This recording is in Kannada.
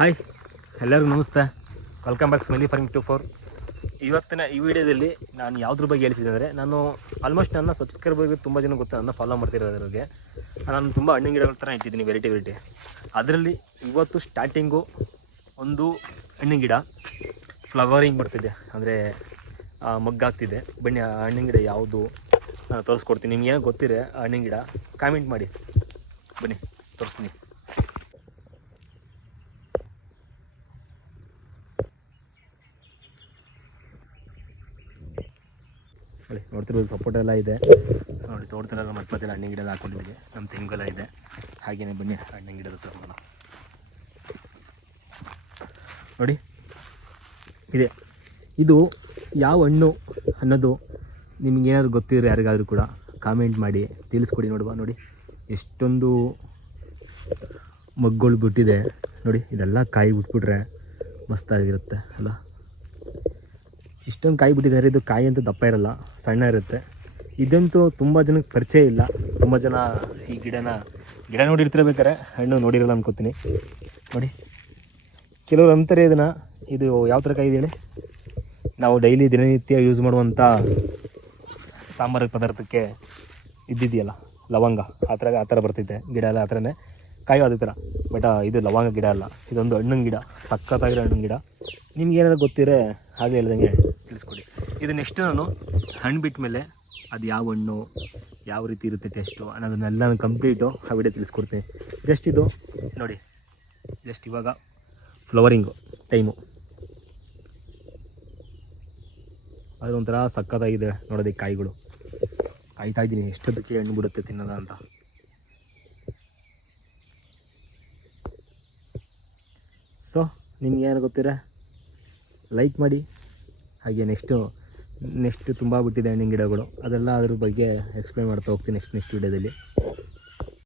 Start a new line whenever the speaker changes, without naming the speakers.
ಹಾಯ್, ಎಲ್ಲರಿಗೂ ನಮಸ್ತೆ. Welcome back smiley farming to four ಇವತ್ತಿನ ಈ ವಿಡಿಯೋದಲ್ಲಿ ನಾನು ಯಾವುದ್ರ ಬಗ್ಗೆ ಹೇಳ್ತಿದ್ದೆ ಅಂದರೆ, ನಾನು ಆಲ್ಮೋಸ್ಟ್ ನನ್ನ ಸಬ್ಸ್ಕ್ರೈಬರ್ಗೆ ತುಂಬ ಜನ ಗೊತ್ತು, ನನ್ನ ಫಾಲೋ ಮಾಡ್ತಿರೋದ್ರಿಗೆ ನಾನು ತುಂಬ ಹಣ್ಣಿನ ಗಿಡಗಳ ಥರ ಇಟ್ಟಿದ್ದೀನಿ ವೆರೈಟಿ ವೆರೈಟಿ ಅದರಲ್ಲಿ ಇವತ್ತು ಸ್ಟಾರ್ಟಿಂಗು ಒಂದು ಹಣ್ಣಿನ ಗಿಡ. ಫ್ಲವರಿಂಗ್ ಬರ್ತಿದೆ, ಅಂದರೆ ಮಗ್ಗಾಗ್ತಿದೆ. ಬನ್ನಿ ಹಣ್ಣಿನ ಗಿಡ ಯಾವುದು ನಾನು ತೋರಿಸ್ಕೊಡ್ತೀನಿ. ನಿಮ್ಗೆ ಏನೋ ಗೊತ್ತಿದೆ ಆ ಹಣ್ಣಿನ ಗಿಡ ಕಾಮೆಂಟ್ ಮಾಡಿ. ಬನ್ನಿ, ತೋರಿಸ್ತೀನಿ. ನೋಡಿ, ನೋಡ್ತಿರೋದು ಸಪೋರ್ಟ್ ಎಲ್ಲ ಇದೆ. ಸೊ ನೋಡಿ ತೋಟದಲ್ಲೆಲ್ಲ ಮಟ್ಪತ್ತೆಲ್ಲ ಹಣ್ಣಿನ ಗಿಡ ಎಲ್ಲ ಹಾಕೊಂಡಿದ್ದೀವಿ ನಮ್ಮ ತೆಂಗೆಲ್ಲ ಇದೆ. ಹಾಗೆಯೇ ಬನ್ನಿ, ಹಣ್ಣಿನ ಗಿಡದ ಹೋಗೋಣ. ನೋಡಿ, ಇದೆ. ಇದು ಯಾವ ಹಣ್ಣು ಅನ್ನೋದು ನಿಮ್ಗೆ ಏನಾದ್ರು ಗೊತ್ತಿದ್ರೆ ಯಾರಿಗಾದ್ರೂ ಕೂಡ ಕಾಮೆಂಟ್ ಮಾಡಿ, ತಿಳಿಸ್ಕೊಡಿ ನೋಡುವ. ನೋಡಿ, ಎಷ್ಟೊಂದು ಮಗ್ಗಳು ಬಿಟ್ಟಿದೆ ನೋಡಿ, ಇದೆಲ್ಲ ಕಾಯಿ ಬಿಟ್ಬಿಟ್ರೆ ಮಸ್ತಾಗಿರುತ್ತೆ, ಅಲ್ಲ? ಇಷ್ಟೊಂದು ಕಾಯಿ ಬಿಟ್ಟಿದ್ದಾರೆ ಇದು ಕಾಯಿ ಅಂತೂ ದಪ್ಪ ಇರಲ್ಲ, ಸಣ್ಣ ಇರುತ್ತೆ. ಇದಂತೂ ತುಂಬ ಜನಕ್ಕೆ ಪರಿಚಯ ಇಲ್ಲ. ತುಂಬ ಜನ ಈ ಗಿಡನ, ಗಿಡ ನೋಡಿರ್ತಿರ್ಬೇಕಾರೆ ಹಣ್ಣು ನೋಡಿರಲ್ಲ ಅನ್ಕೋತೀನಿ. ನೋಡಿ, ಕೆಲವರು ಅಂತಾರೆ ಇದನ್ನು, ಇದು ಯಾವ ಥರ ಕಾಯಿ ಹೇಳಿ? ನಾವು ಡೈಲಿ ದಿನನಿತ್ಯ ಯೂಸ್ ಮಾಡುವಂಥ ಸಾಂಬಾರು ಪದಾರ್ಥಕ್ಕೆ ಇದ್ದಿದೆಯಲ್ಲ, ಲವಂಗ. ಆ ಥರ ಆ ಥರ ಬರ್ತಿದೆ ಗಿಡ ಎಲ್ಲ, ಆ ಥರನೇ ಕಾಯೋ ಅದೇ ಥರ ಬಟ್ ಇದು ಲವಂಗ ಗಿಡ ಅಲ್ಲ. ಇದೊಂದು ಹಣ್ಣಿನ ಗಿಡ ಸಕ್ಕತ್ತಾಗಿರೋ ಹಣ್ಣಿನ ಗಿಡ. ನಿಮ್ಗೆ ಏನಾದ್ರು ಗೊತ್ತಿದ್ರೆ ಹಾಗೆ ಹೇಳ್ದಂಗೆ ತಿಳಿಸ್ಕೊಡಿ. ಇದು ನೆಕ್ಸ್ಟ್ ನಾನು ಹಣ್ಣು ಬಿಟ್ಟ ಮೇಲೆ ಅದು ಯಾವ ಹಣ್ಣು, ಯಾವ ರೀತಿ ಇರುತ್ತೆ ಟೆಸ್ಟು ಅನ್ನೋದನ್ನೆಲ್ಲ ನಾನು ಕಂಪ್ಲೀಟು ಆ ವಿಡಿಯೋ ತಿಳಿಸ್ಕೊಡ್ತೀನಿ. ಜಸ್ಟ್ ಇದು, ನೋಡಿ ಜಸ್ಟ್ ಇವಾಗ ಫ್ಲವರಿಂಗು ಟೈಮು ಅದು ಒಂಥರ ಸಖತ್ತಾಗಿದೆ ನೋಡೋದಕ್ಕೆ ಕಾಯಿಗಳು. ಕಾಯ್ತಾ ಇದ್ದೀನಿ ಎಷ್ಟೊತ್ತಕ್ಕೆ ಹಣ್ಣು ಬಿಡುತ್ತೆ ತಿನ್ನೋದ ಅಂತ. ಸೊ ನಿಮ್ಗೆ ಏನು ಗೊತ್ತಿರ ಲೈಕ್ ಮಾಡಿ. ಹಾಗೆ ನೆಕ್ಸ್ಟು ನೆಕ್ಸ್ಟ್ ತುಂಬ ಬಿಟ್ಟಿದೆ ಹಣ್ಣಿನ ಗಿಡಗಳು. ಅದೆಲ್ಲ ಅದ್ರ ಬಗ್ಗೆ ಎಕ್ಸ್ಪ್ಲೇನ್ ಮಾಡ್ತಾ ಹೋಗ್ತೀನಿ ನೆಕ್ಸ್ಟ್ ನೆಕ್ಸ್ಟ್ ವೀಡಿಯೋದಲ್ಲಿ